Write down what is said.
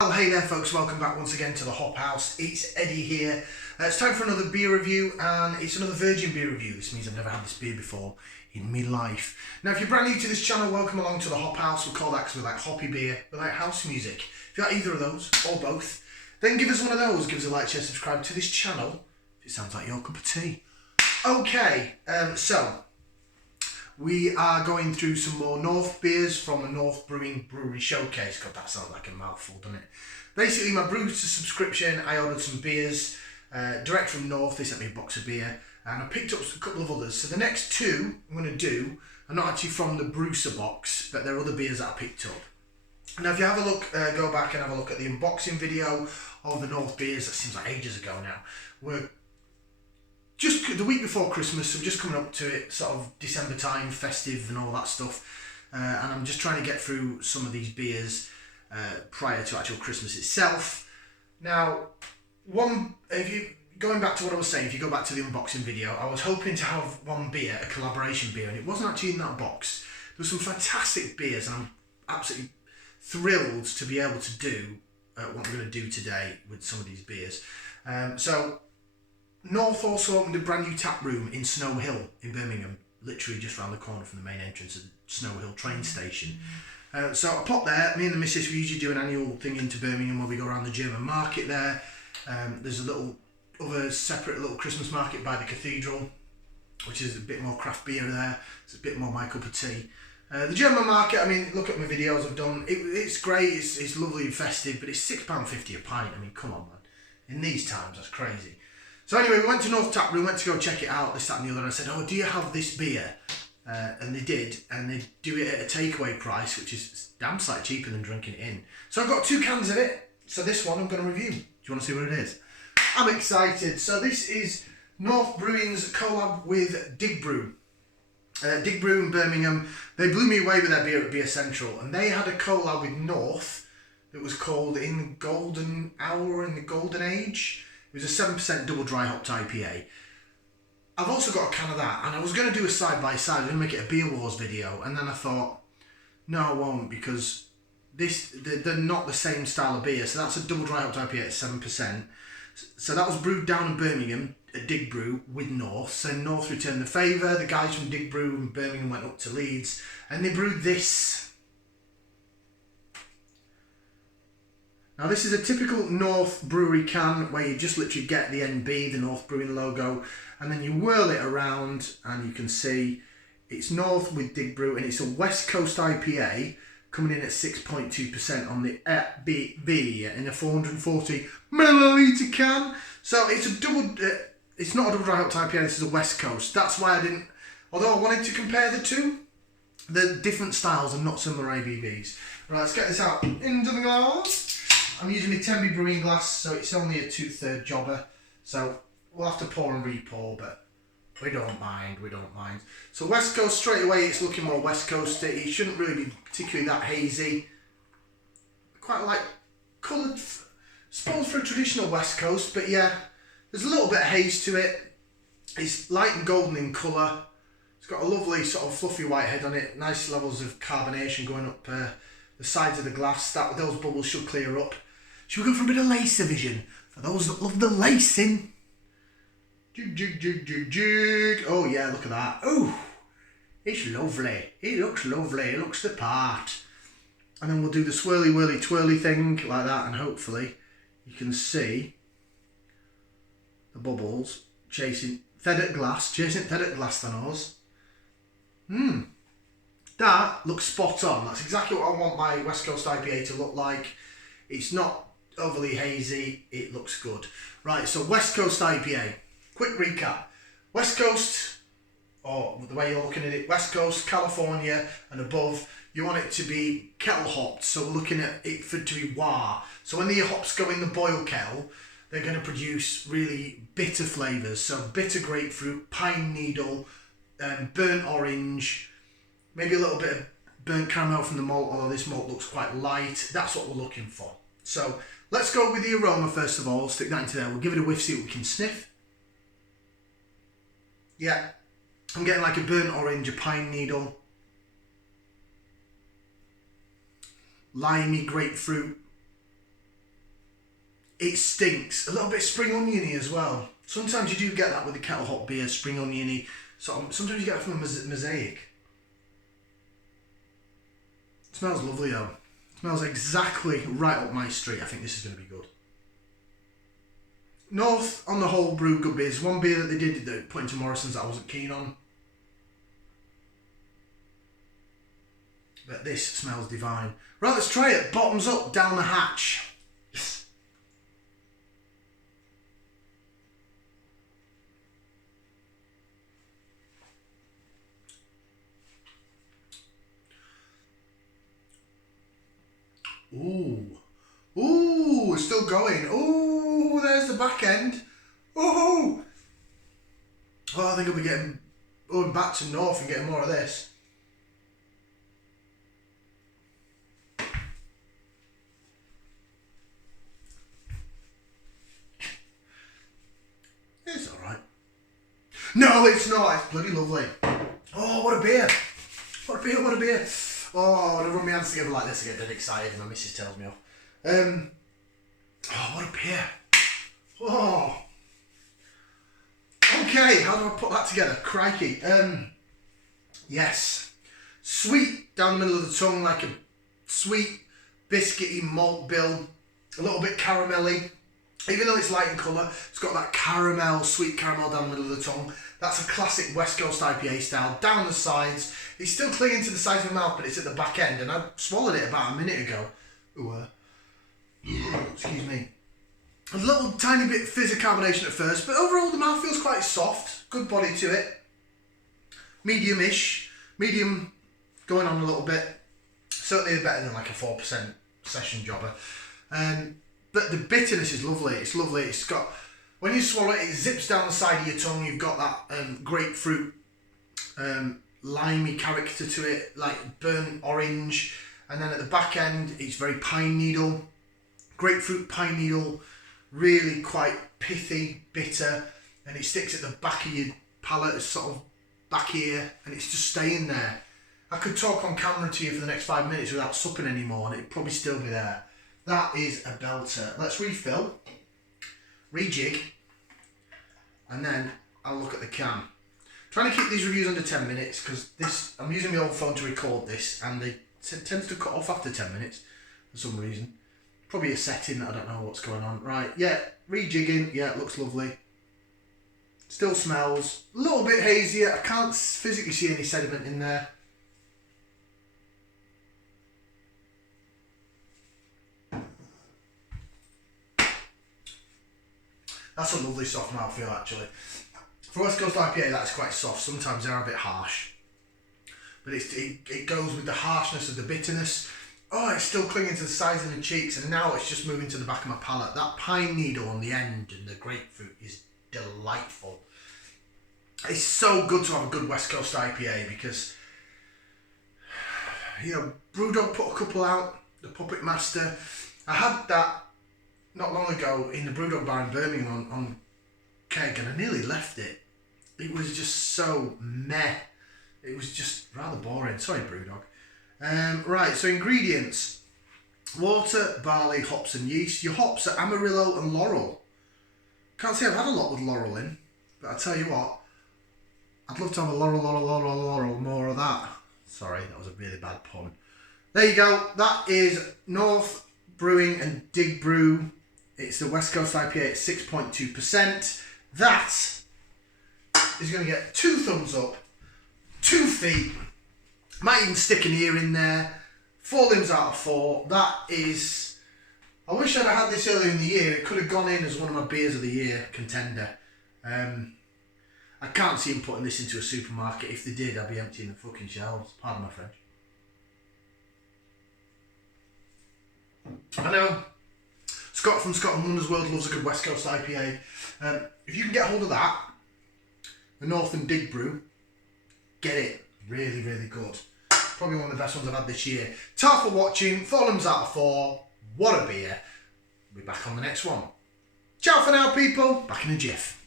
Well, hey there folks, welcome back once again to the Hop House. It's Eddie here. It's time for another beer review, and it's another virgin beer review. This means I've never had this beer before in my life. Now, if you're brand new to this channel, welcome along to the Hop House. We call that because we like hoppy beer, we like house music. If you like either of those, or both, then give us one of those. Give us a like, share, subscribe to this channel if it sounds like your cup of tea. Okay, so we are going through some more North beers from the North Brewing Brewery Showcase. God, that sounds like a mouthful, doesn't it? Basically, my Brewster subscription, I ordered some beers direct from North. They sent me a box of beer, and I picked up a couple of others. So the next two I'm going to do are not actually from the Brewster box, but they're other beers that I picked up. Now, if you have a look, go back and have a look at the unboxing video of the North beers. That seems like ages ago now. We're just the week before Christmas, so we're just coming up to it, sort of December time, festive and all that stuff. And I'm just trying to get through some of these beers prior to actual Christmas itself. Now, going back to what I was saying, if you go back to the unboxing video, I was hoping to have one beer, a collaboration beer, and it wasn't actually in that box. There were some fantastic beers, and I'm absolutely thrilled to be able to do what we're going to do today with some of these beers. So North also opened a brand new tap room in Snowhill in Birmingham, literally just around the corner from the main entrance of the Snowhill train station. So I popped there. Me and the missus, we usually do an annual thing into Birmingham where we go around the German market there. There's a separate little Christmas market by the cathedral, which is a bit more craft beer there. It's a bit more my cup of tea. The German market, I mean, look at my videos I've done. It's great, it's lovely and festive, but it's £6.50 a pint. I mean, come on, man. In these times, that's crazy. So anyway, we went to North Taproom, went to go check it out, this, that and the other, and I said, oh, do you have this beer? And they did, and they do it at a takeaway price, which is damn sight cheaper than drinking it in. So I've got 2 cans of it, so this one I'm going to review. Do you want to see what it is? I'm excited. So this is North Brewing's collab with Digbrew. Digbrew in Birmingham. They blew me away with their beer at Beer Central, and they had a collab with North that was called In the Golden Hour, in the Golden Age. It was a 7% double dry hopped IPA. I've also got a can of that, and I was going to do a side by side. I was going to make it a Beer Wars video, and then I thought, no, I won't, because they're not the same style of beer. So that's a double dry hopped IPA at 7%. So that was brewed down in Birmingham at Digbrew with North. So North returned the favour. The guys from Digbrew in Birmingham went up to Leeds, and they brewed this. Now this is a typical North Brewery can where you just literally get the NB, the North Brewing logo, and then you whirl it around and you can see it's North with Digbrew, and it's a West Coast IPA coming in at 6.2% on the ABV in a 440 milliliter can. So it's a double, it's not a double dry hopped IPA, this is a West Coast. That's why I didn't, although I wanted to compare the two, the different styles are not similar ABVs. Right, let's get this out into the glass. I'm using my Temby brewing glass, so it's only a 2/3 jobber. So we'll have to pour and re-pour, but we don't mind. So West Coast, straight away it's looking more West Coast. It shouldn't really be particularly that hazy. Quite like coloured, suppose for a traditional West Coast, but yeah, there's a little bit of haze to it. It's light and golden in colour. It's got a lovely sort of fluffy white head on it. Nice levels of carbonation going up the sides of the glass. Those bubbles should clear up. Should we go for a bit of lacer vision? For those that love the lacing. Jig, jig, jig, jig, jig. Oh yeah, look at that. Oh, it's lovely. It looks lovely. It looks the part. And then we'll do the swirly, whirly, twirly thing like that, and hopefully you can see the bubbles chasing Theodot glass than us. That looks spot on. That's exactly what I want my West Coast IPA to look like. It's not overly hazy. It looks good. Right, so West Coast IPA. Quick recap. West Coast, or the way you're looking at it, West Coast, California and above, you want it to be kettle hopped. So we're looking at it to be wah. So when the hops go in the boil kettle, they're going to produce really bitter flavours. So bitter grapefruit, pine needle, burnt orange, maybe a little bit of burnt caramel from the malt, although this malt looks quite light. That's what we're looking for. So let's go with the aroma first of all. Stick that into there. We'll give it a whiff, see what we can sniff. Yeah, I'm getting like a burnt orange, a pine needle, limey grapefruit, it stinks. A little bit spring oniony as well. Sometimes you do get that with the kettle hop beer, spring oniony. Sometimes you get it from a mosaic. It smells lovely though. It smells exactly right up my street. I think this is going to be good. North, on the whole, brew good beers. One beer that they did that put into Morrison's that I wasn't keen on. But this smells divine. Right, let's try it. Bottoms up, down the hatch. Ooh. Ooh, it's still going. Ooh, there's the back end. Ooh. Oh, I think I'll be going back to North and getting more of this. It's alright. No, it's not. It's bloody lovely. Oh, what a beer. What a beer, what a beer. Oh, when I run my hands together like this, I get dead excited and my missus tells me off. Oh, what a beer. Oh. Okay, how do I put that together? Crikey. Yes. Sweet down the middle of the tongue, like a sweet, biscuity malt bill. A little bit caramelly. Even though it's light in colour, it's got that caramel, sweet caramel down the middle of the tongue. That's a classic West Coast IPA style. Down the sides. It's still clinging to the sides of my mouth, but it's at the back end. And I swallowed it about a minute ago. Ooh, excuse me. A little tiny bit fizz of carbonation at first, but overall the mouth feels quite soft. Good body to it. Medium-ish. Medium going on a little bit. Certainly better than like a 4% session jobber. But the bitterness is lovely. It's lovely. It's got, when you swallow it, it zips down the side of your tongue. You've got that grapefruit, limey character to it, like burnt orange. And then at the back end, it's very pine needle. Grapefruit, pine needle, really quite pithy, bitter. And it sticks at the back of your palate, it's sort of back here, and it's just staying there. I could talk on camera to you for the next 5 minutes without supping anymore, and it'd probably still be there. That is a belter. Let's refill, rejig, and then I'll look at the can. Trying to keep these reviews under 10 minutes because this, I'm using my old phone to record this, and they tends to cut off after 10 minutes for some reason. Probably a setting, I don't know what's going on. Right, yeah, rejigging, yeah, it looks lovely. Still smells a little bit hazier. I can't physically see any sediment in there. That's a lovely soft mouthfeel actually. For West Coast IPA, that's quite soft. Sometimes they're a bit harsh. But it goes with the harshness of the bitterness. Oh, it's still clinging to the sides of the cheeks, and now it's just moving to the back of my palate. That pine needle on the end and the grapefruit is delightful. It's so good to have a good West Coast IPA because, you know, Brewdog put a couple out, the Puppet Master. I had that not long ago in the Brewdog bar in Birmingham on keg, and I nearly left it. It was just so meh. It was just rather boring. Sorry, Brewdog. Right, so ingredients. Water, barley, hops and yeast. Your hops are Amarillo and Laurel. Can't say I've had a lot with Laurel in, but I tell you what, I'd love to have a Laurel, more of that. Sorry, that was a really bad pun. There you go. That is North Brewing and Digbrew. It's the West Coast IPA at 6.2%. That is going to get 2 thumbs up, 2 feet. Might even stick an ear in there. 4 limbs out of 4. That is... I wish I'd have had this earlier in the year. It could have gone in as one of my beers of the year contender. I can't see them putting this into a supermarket. If they did, I'd be emptying the fucking shelves. Pardon my French. I know. Scott from Scott and Wonders World loves a good West Coast IPA. If you can get hold of that, the North and Digbrew, get it. Really, really good. Probably one of the best ones I've had this year. Ta for watching. 4 limbs out of 4. What a beer. We'll be back on the next one. Ciao for now, people. Back in a jiff.